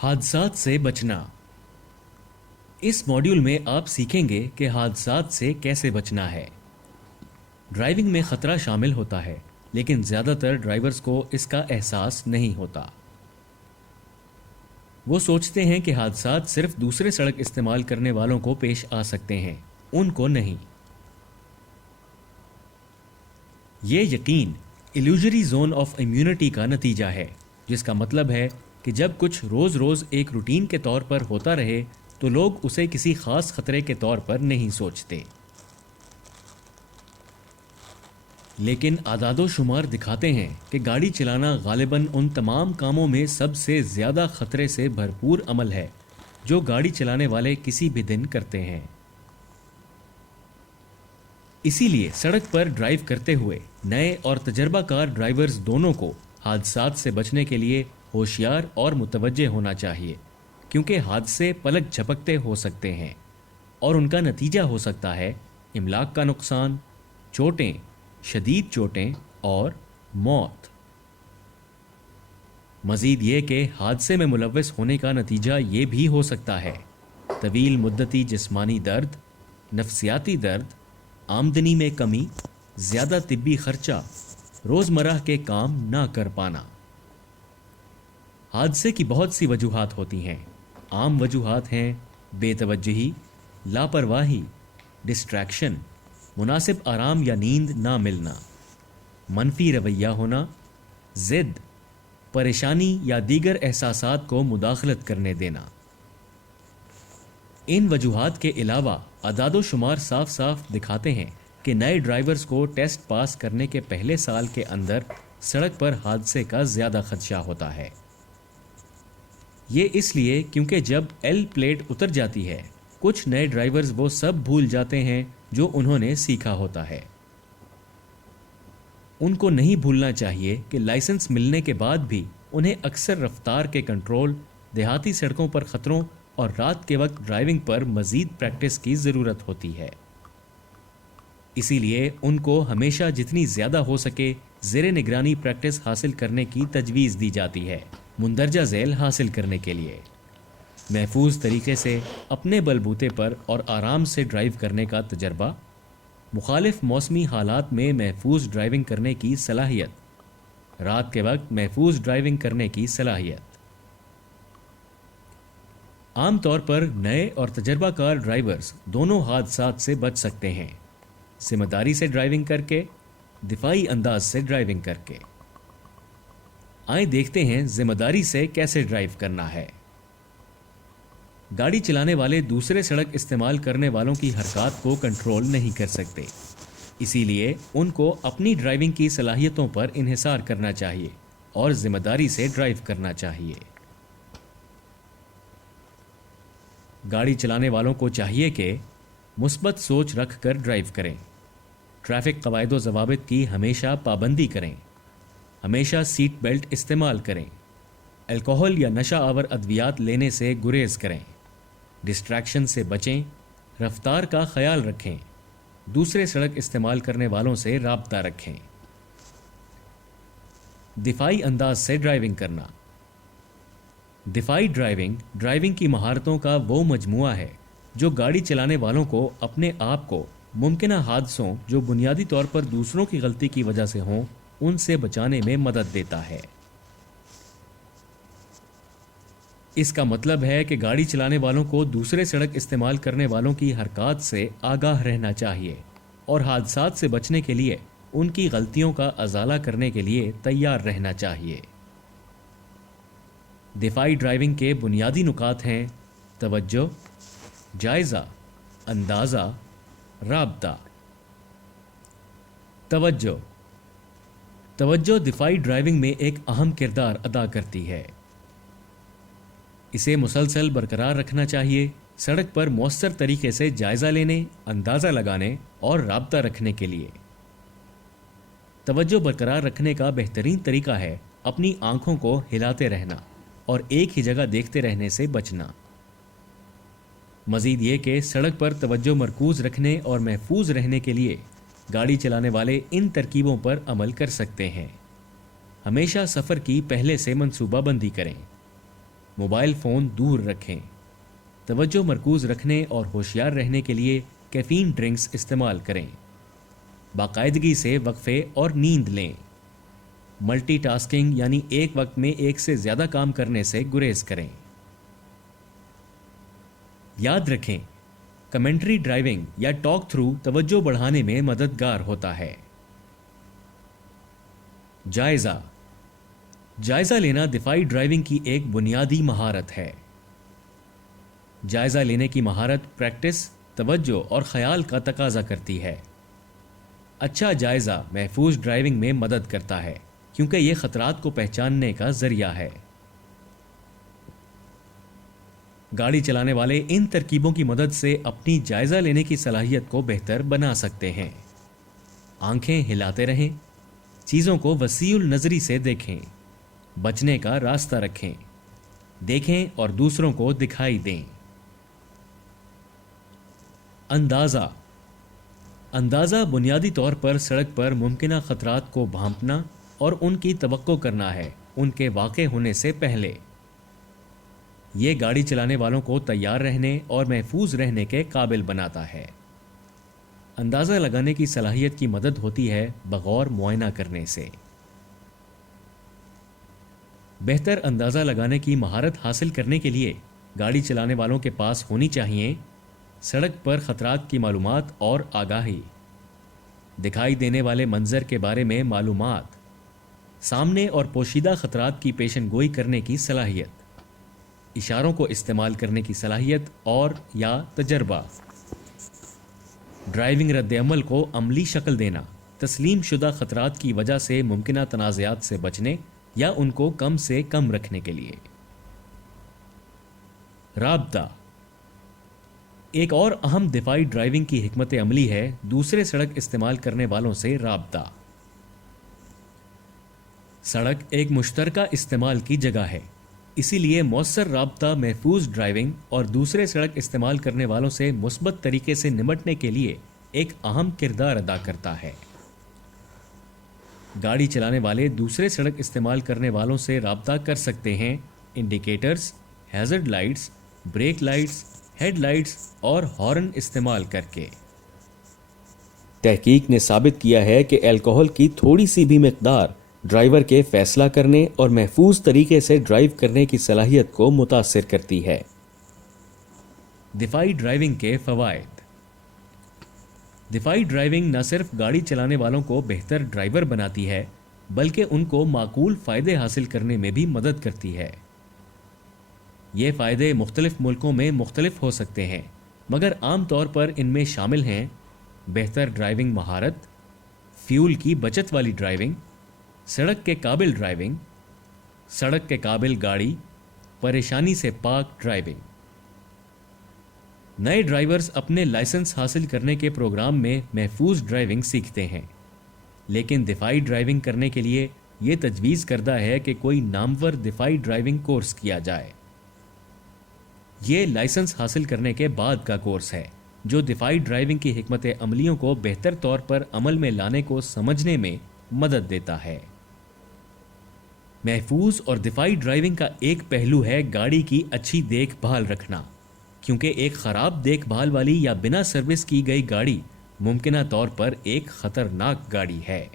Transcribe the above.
हादसात से बचना। इस मॉड्यूल में आप सीखेंगे कि हादसात से कैसे बचना है। ड्राइविंग में ख़तरा शामिल होता है, लेकिन ज़्यादातर ड्राइवर्स को इसका एहसास नहीं होता। वो सोचते हैं कि हादसात सिर्फ दूसरे सड़क इस्तेमाल करने वालों को पेश आ सकते हैं, उनको नहीं। ये यकीन इल्यूजरी जोन ऑफ इम्यूनिटी का नतीजा है, जिसका मतलब है कि जब कुछ रोज़ रोज़ एक रूटीन के तौर पर होता रहे तो लोग उसे किसी ख़ास ख़तरे के तौर पर नहीं सोचते। लेकिन आदादो शुमार दिखाते हैं कि गाड़ी चलाना गालिबन उन तमाम कामों में सबसे ज़्यादा ख़तरे से भरपूर अमल है जो गाड़ी चलाने वाले किसी भी दिन करते हैं। इसीलिए सड़क पर ड्राइव करते हुए नए और तजर्बाकार ड्राइवर्स दोनों को हादसात से बचने के लिए होशियार और मुतवज्जे होना चाहिए, क्योंकि हादसे पलक झपकते हो सकते हैं और उनका नतीजा हो सकता है इमलाक का नुकसान, चोटें, शदीद चोटें और मौत। मज़ीद ये कि हादसे में मुलव्वस होने का नतीजा ये भी हो सकता है तवील मुद्दती जिस्मानी दर्द, नफ्सियाती दर्द, आमदनी में कमी, ज़्यादा तिब्बी खर्चा, रोज़मर्रा के काम ना कर पाना। हादसे की बहुत सी वजूहात होती हैं। आम वजूहात हैं बेतवज्जही, लापरवाही, डिस्ट्रैक्शन, मुनासिब आराम या नींद ना मिलना, मनफी रवैया होना, ज़िद, परेशानी या दीगर एहसासात को मुदाखलत करने देना। इन वजूहात के अलावा अदादो शुमार साफ साफ दिखाते हैं कि नए ड्राइवर्स को टेस्ट पास करने के पहले साल के अंदर सड़क पर हादसे का ज़्यादा खदशा होता है। ये इसलिए क्योंकि जब एल प्लेट उतर जाती है, कुछ नए ड्राइवर्स वो सब भूल जाते हैं जो उन्होंने सीखा होता है। उनको नहीं भूलना चाहिए कि लाइसेंस मिलने के बाद भी उन्हें अक्सर रफ्तार के कंट्रोल, देहाती सड़कों पर ख़तरों और रात के वक्त ड्राइविंग पर मज़ीद प्रैक्टिस की ज़रूरत होती है। इसीलिए उनको हमेशा जितनी ज़्यादा हो सके ज़ेरे निगरानी प्रैक्टिस हासिल करने की तजवीज़ दी जाती है, मुंदरजा झेल हासिल करने के लिए। महफूज तरीके से अपने बलबूते पर और आराम से ड्राइव करने का तजर्बा, मुखालिफ मौसमी हालात में महफूज ड्राइविंग करने की सलाहियत, रात के वक्त महफूज ड्राइविंग करने की सलाहियत। आम तौर पर नए और तजर्बाकार ड्राइवर्स दोनों हादसात से बच सकते हैं, जिम्मेदारी से ड्राइविंग करके, दिफाई अंदाज से ड्राइविंग करके। आइए देखते हैं जिम्मेदारी से कैसे ड्राइव करना है। गाड़ी चलाने वाले दूसरे सड़क इस्तेमाल करने वालों की हरकत को कंट्रोल नहीं कर सकते, इसीलिए उनको अपनी ड्राइविंग की सलाहियतों पर इन्हिसार करना चाहिए और जिम्मेदारी से ड्राइव करना चाहिए। गाड़ी चलाने वालों को चाहिए कि मुस्बत सोच रख कर ड्राइव करें, ट्रैफिक कवायदो ज़वाबित की हमेशा पाबंदी करें, हमेशा सीट बेल्ट इस्तेमाल करें, अल्कोहल या नशा आवर अद्वियात लेने से गुरेज करें, डिस्ट्रैक्शन से बचें, रफ्तार का ख्याल रखें, दूसरे सड़क इस्तेमाल करने वालों से राब्ता रखें। दिफाई अंदाज से ड्राइविंग करना। दिफाई ड्राइविंग ड्राइविंग की महारतों का वो मजमुआ है जो गाड़ी चलाने वालों को अपने आप को मुमकिना हादसों जो बुनियादी तौर पर दूसरों की गलती की वजह से हों, उनसे बचाने में मदद देता है। इसका मतलब है कि गाड़ी चलाने वालों को दूसरे सड़क इस्तेमाल करने वालों की हरकत से आगाह रहना चाहिए और हादसात से बचने के लिए उनकी गलतियों का अजाला करने के लिए तैयार रहना चाहिए। दिफाई ड्राइविंग के बुनियादी नुकात हैं तवज्जो, जायज़ा, अंदाज़ा, राब्ता। तवज्जो तवज्जो दिफाई ड्राइविंग में एक अहम किरदार अदा करती है। इसे मुसलसल बरकरार रखना चाहिए, सड़क पर मौसर तरीके से जायज़ा लेने, अंदाज़ा लगाने और राब्ता रखने के लिए। तवज्जो बरकरार रखने का बेहतरीन तरीका है अपनी आंखों को हिलाते रहना और एक ही जगह देखते रहने से बचना। मज़ीद ये कि सड़क पर तवज्जो मरकूज़ रखने और महफूज रहने के लिए गाड़ी चलाने वाले इन तरकीबों पर अमल कर सकते हैं। हमेशा सफ़र की पहले से मंसूबाबंदी करें। موبائل فون دور رکھیں. توجہ مرکوز رکھنے اور ہوشیار رہنے کے لیے کیفین ڈرنکس استعمال کریں. باقاعدگی سے وقفے اور نیند لیں. ملٹی ٹاسکنگ یعنی ایک وقت میں ایک سے زیادہ کام کرنے سے گریز کریں. یاد رکھیں، کمنٹری ڈرائیونگ یا ٹاک تھرو توجہ بڑھانے میں مددگار ہوتا ہے. جائزہ لینا دفاعی ڈرائیونگ کی ایک بنیادی مہارت ہے. جائزہ لینے کی مہارت پریکٹس، توجہ اور خیال کا تقاضا کرتی ہے. اچھا جائزہ محفوظ ڈرائیونگ میں مدد کرتا ہے کیونکہ یہ خطرات کو پہچاننے کا ذریعہ ہے. گاڑی چلانے والے ان ترکیبوں کی مدد سے اپنی جائزہ لینے کی صلاحیت کو بہتر بنا سکتے ہیں. آنکھیں ہلاتے رہیں، چیزوں کو وسیع النظری سے دیکھیں، بچنے کا راستہ رکھیں، دیکھیں اور دوسروں کو دکھائی دیں. اندازہ بنیادی طور پر سڑک پر ممکنہ خطرات کو بھانپنا اور ان کی توقع کرنا ہے ان کے واقع ہونے سے پہلے. یہ گاڑی چلانے والوں کو تیار رہنے اور محفوظ رہنے کے قابل بناتا ہے. اندازہ لگانے کی صلاحیت کی مدد ہوتی ہے بغور معائنہ کرنے سے. بہتر اندازہ لگانے کی مہارت حاصل کرنے کے لیے گاڑی چلانے والوں کے پاس ہونی چاہیے سڑک پر خطرات کی معلومات اور آگاہی، دکھائی دینے والے منظر کے بارے میں معلومات، سامنے اور پوشیدہ خطرات کی پیشن گوئی کرنے کی صلاحیت، اشاروں کو استعمال کرنے کی صلاحیت اور یا تجربہ. ڈرائیونگ رد عمل کو عملی شکل دینا، تسلیم شدہ خطرات کی وجہ سے ممکنہ تنازعات سے بچنے یا ان کو کم سے کم رکھنے کے لیے. رابطہ ایک اور اہم دفاعی ڈرائیونگ کی حکمت عملی ہے دوسرے سڑک استعمال کرنے والوں سے رابطہ. سڑک ایک مشترکہ استعمال کی جگہ ہے، اسی لیے مؤثر رابطہ محفوظ ڈرائیونگ اور دوسرے سڑک استعمال کرنے والوں سے مثبت طریقے سے نمٹنے کے لیے ایک اہم کردار ادا کرتا ہے. گاڑی چلانے والے دوسرے سڑک استعمال کرنے والوں سے رابطہ کر سکتے ہیں indicators, hazard lights, brake lights, head lights اور ہارن استعمال کر کے. تحقیق نے ثابت کیا ہے کہ الکوہل کی تھوڑی سی بھی مقدار ڈرائیور کے فیصلہ کرنے اور محفوظ طریقے سے ڈرائیو کرنے کی صلاحیت کو متاثر کرتی ہے. دفاعی ڈرائیونگ کے فوائد. دفاعی ڈرائیونگ نہ صرف گاڑی چلانے والوں کو بہتر ڈرائیور بناتی ہے بلکہ ان کو معقول فائدے حاصل کرنے میں بھی مدد کرتی ہے. یہ فائدے مختلف ملکوں میں مختلف ہو سکتے ہیں مگر عام طور پر ان میں شامل ہیں بہتر ڈرائیونگ مہارت، فیول کی بچت والی ڈرائیونگ، سڑک کے قابل ڈرائیونگ، سڑک کے قابل گاڑی، پریشانی سے پاک ڈرائیونگ. نئے ڈرائیورز اپنے لائسنس حاصل کرنے کے پروگرام میں محفوظ ڈرائیونگ سیکھتے ہیں، لیکن دفاعی ڈرائیونگ کرنے کے لیے یہ تجویز کردہ ہے کہ کوئی نامور دفاعی ڈرائیونگ کورس کیا جائے. یہ لائسنس حاصل کرنے کے بعد کا کورس ہے جو دفاعی ڈرائیونگ کی حکمت عملیوں کو بہتر طور پر عمل میں لانے کو سمجھنے میں مدد دیتا ہے. محفوظ اور دفاعی ڈرائیونگ کا ایک پہلو ہے گاڑی کی اچھی دیکھ بھال رکھنا، کیونکہ ایک خراب دیکھ بھال والی یا بنا سروس کی گئی گاڑی ممکنہ طور پر ایک خطرناک گاڑی ہے.